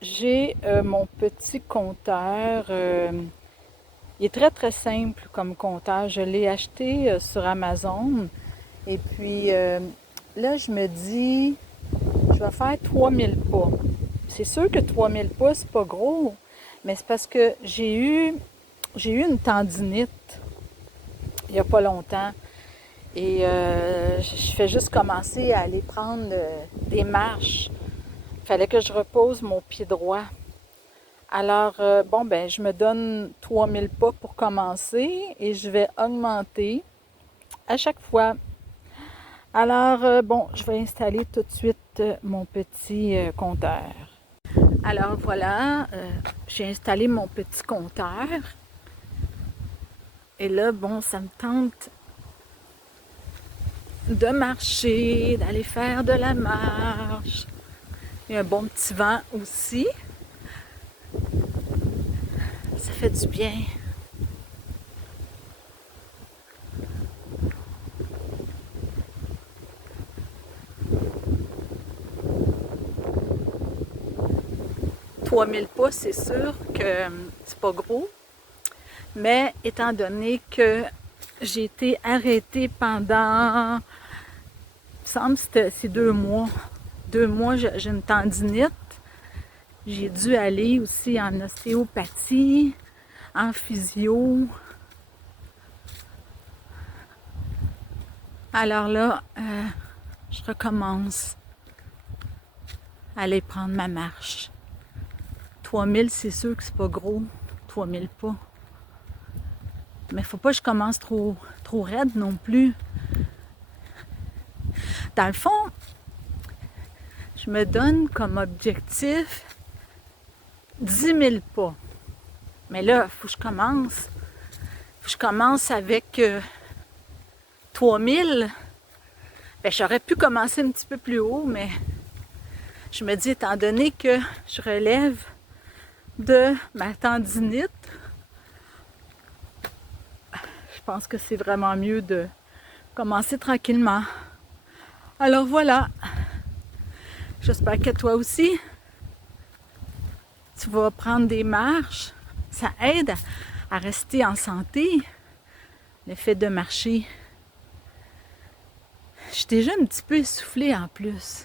j'ai mon petit compteur. Il est très très simple comme compteur. Je l'ai acheté sur Amazon. Et puis là, je me dis, je vais faire 3000 pas. C'est sûr que 3000 pas, c'est pas gros, mais c'est parce que j'ai eu une tendinite il n'y a pas longtemps. Et je fais juste commencer à aller prendre des marches. Il fallait que je repose mon pied droit. Alors, bon, ben, je me donne 3000 pas pour commencer et je vais augmenter à chaque fois. Alors, bon, je vais installer tout de suite mon petit compteur. Alors voilà, j'ai installé mon petit compteur. Et là, bon, ça me tente de marcher, d'aller faire de la marche. Il y a un bon petit vent aussi. Ça fait du bien. 3000 pas, c'est sûr que c'est pas gros. Mais étant donné que j'ai été arrêtée pendant, il me semble que c'est 2 mois. 2 mois, j'ai une tendinite. J'ai dû aller aussi en ostéopathie, en physio. Alors là, je recommence à aller prendre ma marche. 3000, c'est sûr que c'est pas gros. 3000 pas. Mais faut pas que je commence trop raide non plus. Dans le fond, je me donne comme objectif 10 000 pas. Mais là, il faut que je commence. Faut que je commence avec 3000. Ben, j'aurais pu commencer un petit peu plus haut, mais je me dis, étant donné que je relève de ma tendinite, je pense que c'est vraiment mieux de commencer tranquillement. Alors voilà, j'espère que toi aussi, tu vas prendre des marches. Ça aide à rester en santé, le fait de marcher. Je suis déjà un petit peu essoufflée en plus.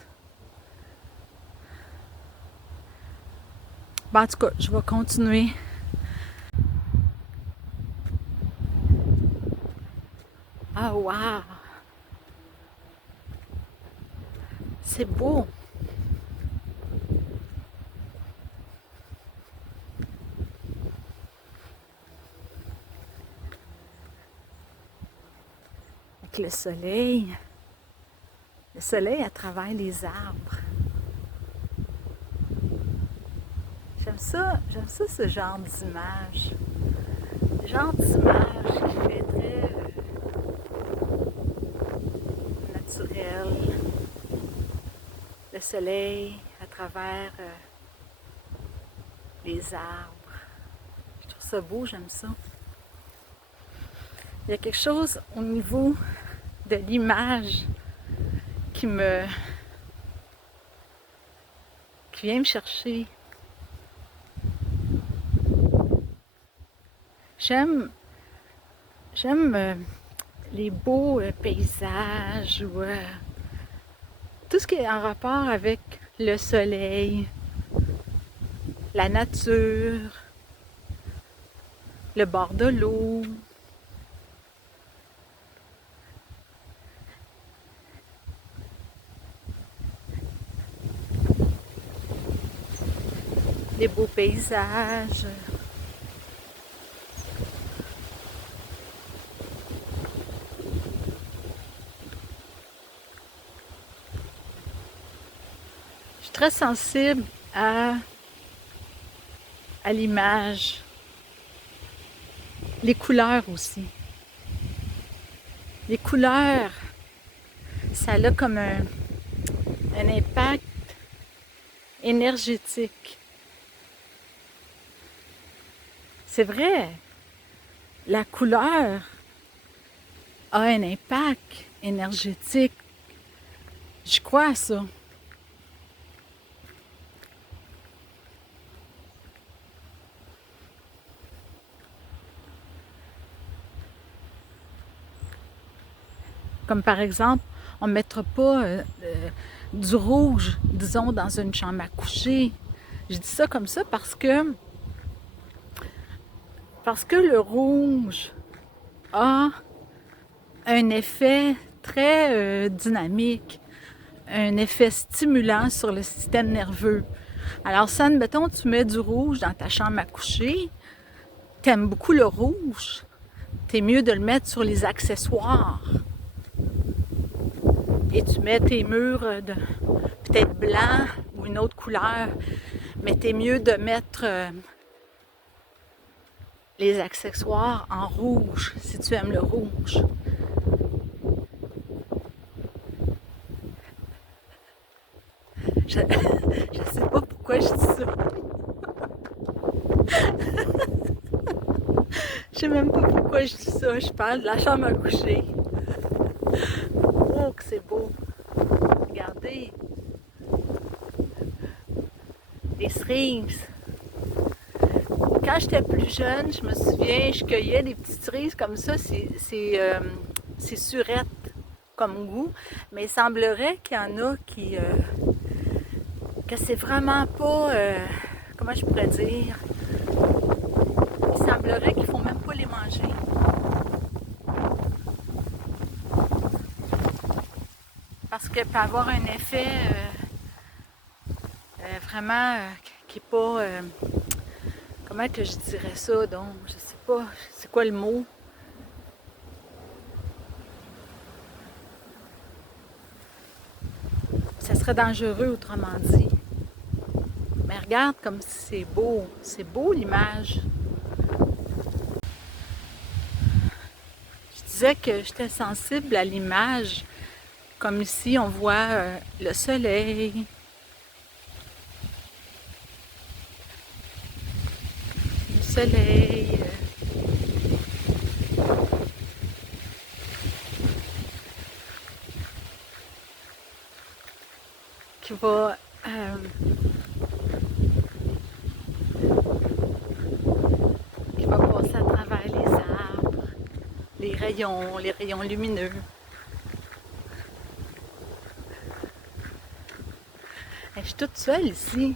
Ben, en tout cas, je vais continuer. Ah, wow! C'est beau! Avec le soleil à travers les arbres. J'aime ça ce genre d'image. Le genre d'image qui fait très naturel. Le soleil à travers les arbres. Je trouve ça beau, j'aime ça. Il y a quelque chose au niveau de l'image qui me qui vient me chercher. J'aime j'aime les beaux paysages ou tout ce qui est en rapport avec le soleil, la nature, le bord de l'eau. Les beaux paysages. Je suis très sensible à l'image, les couleurs aussi. Les couleurs, ça a comme un impact énergétique. C'est vrai, la couleur a un impact énergétique. Je crois à ça. Comme par exemple, on ne mettra pas du rouge, disons, dans une chambre à coucher. Je dis ça comme ça parce que le rouge a un effet très dynamique, un effet stimulant sur le système nerveux. Alors, si, admettons, tu mets du rouge dans ta chambre à coucher, t'aimes beaucoup le rouge, t'es mieux de le mettre sur les accessoires. Et tu mets tes murs peut-être blancs ou une autre couleur, mais t'es mieux de mettre les accessoires en rouge, si tu aimes le rouge. Je sais pas pourquoi je dis ça. Je sais même pas pourquoi je dis ça. Je parle de la chambre à coucher. Oh, que c'est beau. Regardez. Les cerises. Quand j'étais plus jeune, je me souviens, je cueillais des petites cerises comme ça. C'est surette comme goût. Mais il semblerait qu'il y en a que c'est vraiment pas... comment je pourrais dire? Il semblerait qu'il faut même pas les manger. Parce que peut avoir un effet vraiment qui est pas... comment que je dirais ça donc? Je sais pas, c'est quoi le mot? Ça serait dangereux autrement dit. Mais regarde comme c'est beau l'image. Je disais que j'étais sensible à l'image. Comme ici, on voit le soleil. Le soleil. Qui va passer à travers les arbres, les rayons lumineux. Je suis toute seule ici.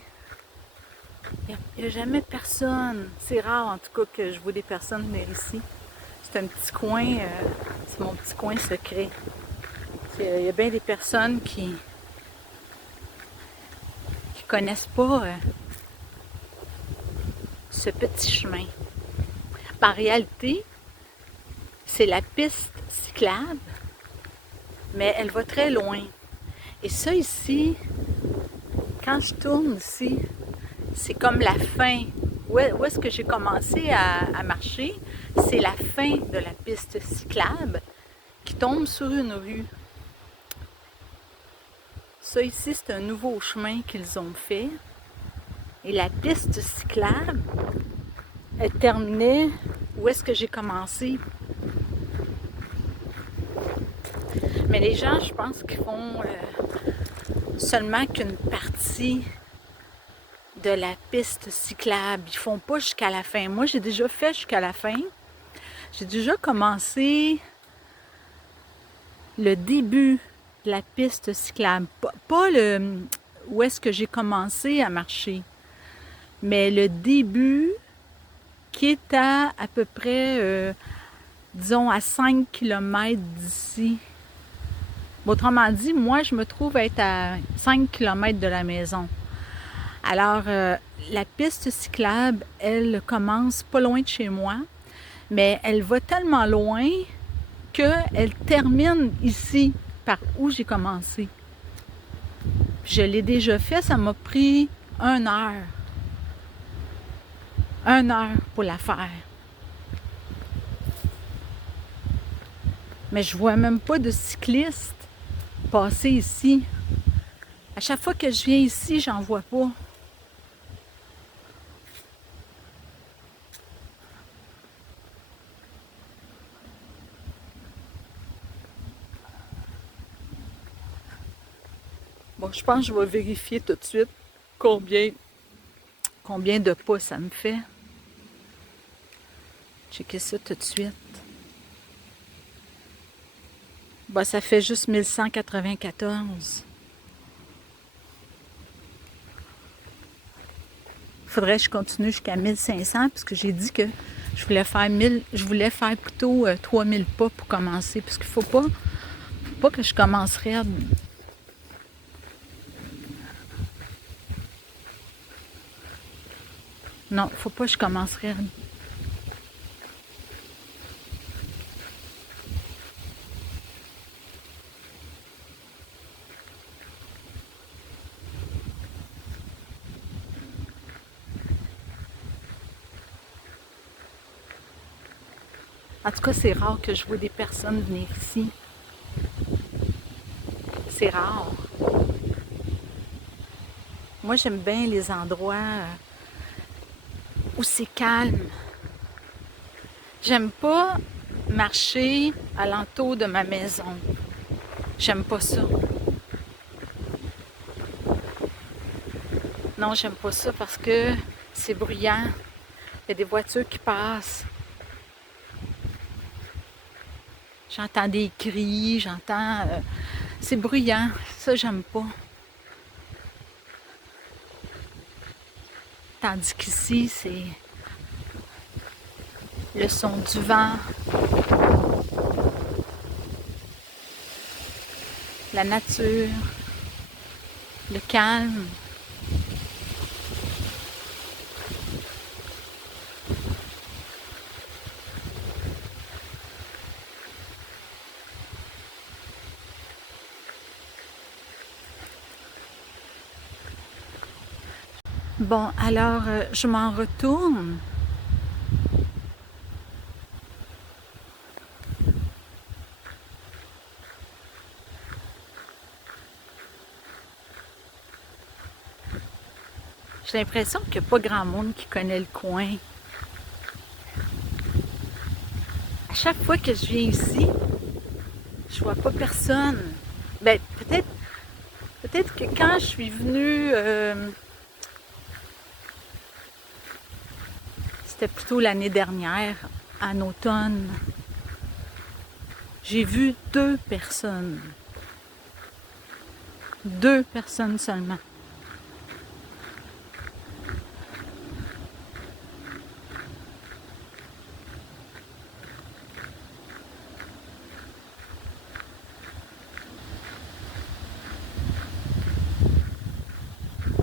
Il n'y a jamais personne. C'est rare en tout cas que je vois des personnes venir ici. C'est un petit coin, c'est mon petit coin secret. Il y a bien des personnes qui connaissent pas ce petit chemin. En réalité, c'est la piste cyclable, mais elle va très loin. Et ça ici, quand je tourne ici, c'est comme la fin. Où est-ce que j'ai commencé à marcher? C'est la fin de la piste cyclable qui tombe sur une rue. Ça ici, c'est un nouveau chemin qu'ils ont fait. Et la piste cyclable, elle terminait où est-ce que j'ai commencé. Mais les gens, je pense qu'ils font seulement qu'une partie de la piste cyclable. Ils font pas jusqu'à la fin. Moi, j'ai déjà fait jusqu'à la fin. J'ai déjà commencé le début de la piste cyclable. Pas le où est-ce que j'ai commencé à marcher, mais le début qui est à peu près, disons, à 5 km d'ici. Autrement dit, moi, je me trouve être à 5 km de la maison. Alors, la piste cyclable, elle commence pas loin de chez moi, mais elle va tellement loin qu'elle termine ici, par où j'ai commencé. Je l'ai déjà fait, ça m'a pris 1 heure. 1 heure pour la faire. Mais je vois même pas de cyclistes passer ici. À chaque fois que je viens ici, j'en vois pas. Bon, je pense que je vais vérifier tout de suite combien de pas ça me fait. Checker ça tout de suite. Bah, ça fait juste 1194. Faudrait que je continue jusqu'à 1500 puisque j'ai dit que je voulais faire plutôt 3000 pas pour commencer. Parce qu'il faut pas que je commence raide. Non, faut pas que je commence raide. En tout cas, c'est rare que je vois des personnes venir ici. C'est rare. Moi, j'aime bien les endroits où c'est calme. J'aime pas marcher alentour de ma maison. J'aime pas ça. Non, j'aime pas ça parce que c'est bruyant. Il y a des voitures qui passent. J'entends des cris, c'est bruyant. Ça, j'aime pas. Tandis qu'ici, c'est le son du vent, la nature, le calme. Bon, alors, je m'en retourne. J'ai l'impression qu'il n'y a pas grand monde qui connaît le coin. À chaque fois que je viens ici, je vois pas personne. Ben, peut-être que quand je suis venue, c'était plutôt l'année dernière, en automne, j'ai vu 2 personnes. 2 personnes seulement.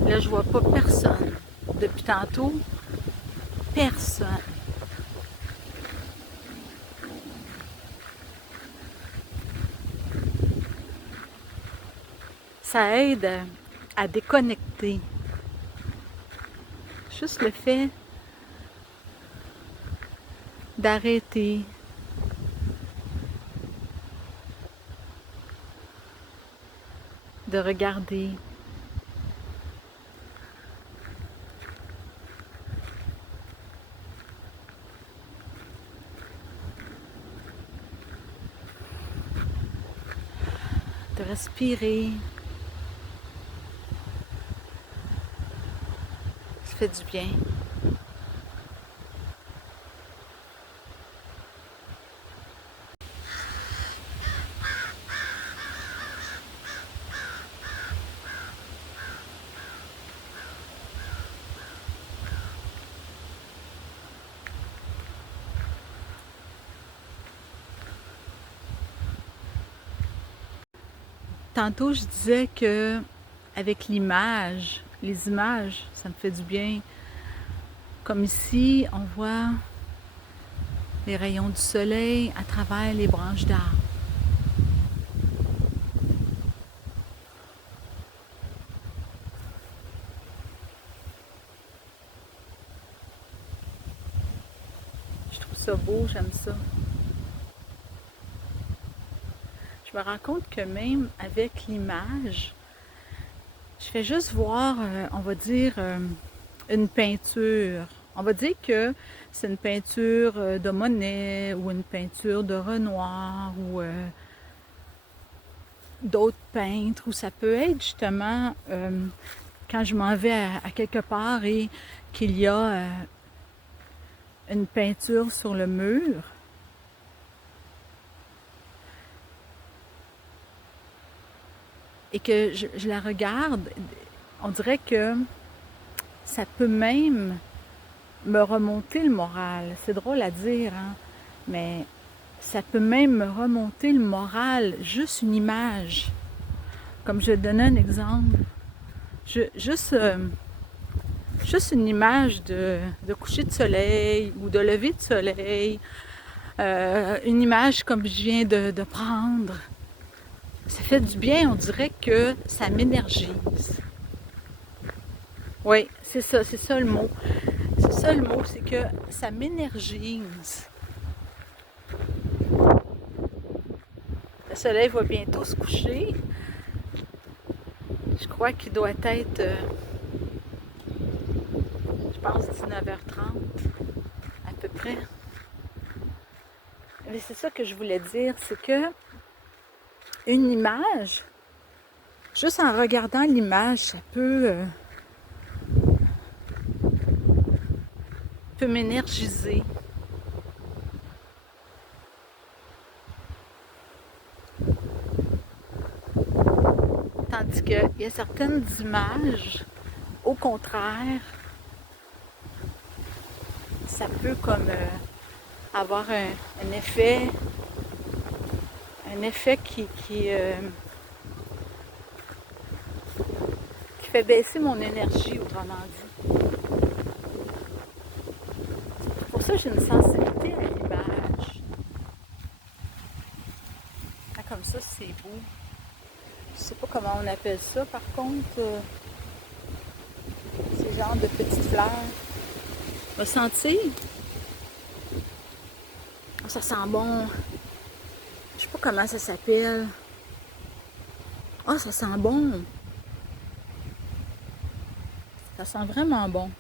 Là, je vois pas personne. Depuis tantôt, personne. Ça aide à déconnecter. Juste le fait d'arrêter, de regarder. De respirer. Ça fait du bien. Tantôt, je disais que avec les images, ça me fait du bien. Comme ici, on voit les rayons du soleil à travers les branches d'arbres. Je trouve ça beau, j'aime ça. Je me rends compte que même avec l'image, je fais juste voir, on va dire, une peinture. On va dire que c'est une peinture de Monet ou une peinture de Renoir ou d'autres peintres, ou ça peut être justement quand je m'en vais à quelque part et qu'il y a une peinture sur le mur. et que je la regarde, on dirait que ça peut même me remonter le moral. C'est drôle à dire, hein? Mais ça peut même me remonter le moral, juste une image. Comme je vais te donner un exemple. Juste une image de coucher de soleil ou de lever de soleil. Une image comme je viens de prendre. Ça fait du bien, on dirait que ça m'énergise. Oui, c'est ça le mot. C'est ça le mot, c'est que ça m'énergise. Le soleil va bientôt se coucher. Je crois qu'il doit être, je pense, 19h30, à peu près. Mais c'est ça que je voulais dire, c'est que une image, juste en regardant l'image, ça peut m'énergiser. Tandis qu'il y a certaines images, au contraire, ça peut comme avoir un effet qui fait baisser mon énergie, autrement dit. Pour ça, j'ai une sensibilité à l'image. Ah, comme ça, c'est beau. Je sais pas comment on appelle ça, par contre, ces genres de petites fleurs. On va sentir. Oh, ça sent bon. Je sais pas comment ça s'appelle. Oh, ça sent bon. Ça sent vraiment bon.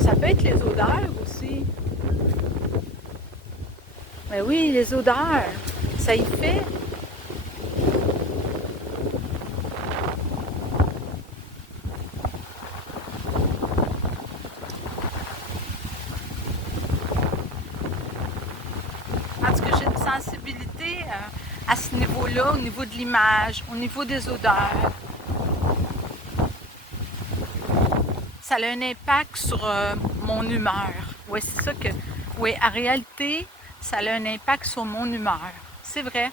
Ça peut être les odeurs aussi. Mais oui, les odeurs, ça y fait. En tout cas, j'ai une sensibilité à ce niveau-là, au niveau de l'image, au niveau des odeurs. Ça a un impact sur mon humeur. Oui, c'est ça que... Oui, en réalité, ça a un impact sur mon humeur. C'est vrai.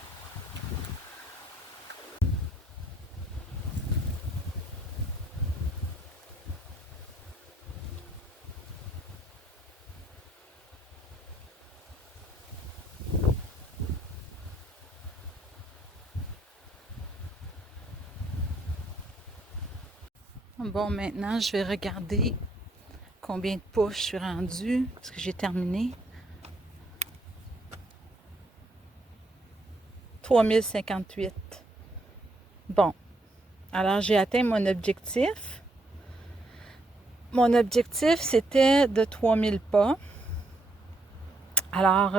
Bon, maintenant, je vais regarder combien de pas je suis rendue, parce que j'ai terminé. 3058. Bon, alors j'ai atteint mon objectif. Mon objectif, c'était de 3000 pas. Alors,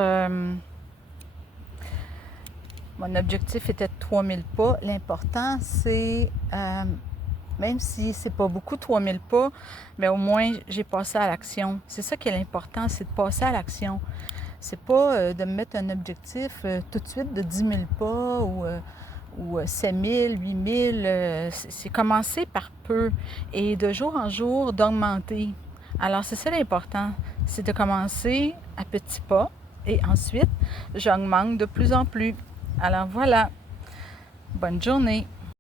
mon objectif était de 3000 pas. L'important, c'est, même si c'est pas beaucoup 3000 pas, mais au moins j'ai passé à l'action. C'est ça qui est l'important, c'est de passer à l'action. C'est pas de me mettre un objectif tout de suite de 10 000 pas ou 7 000, 8 000. C'est commencer par peu et de jour en jour d'augmenter. Alors c'est ça l'important, c'est de commencer à petits pas et ensuite j'augmente de plus en plus. Alors voilà, bonne journée.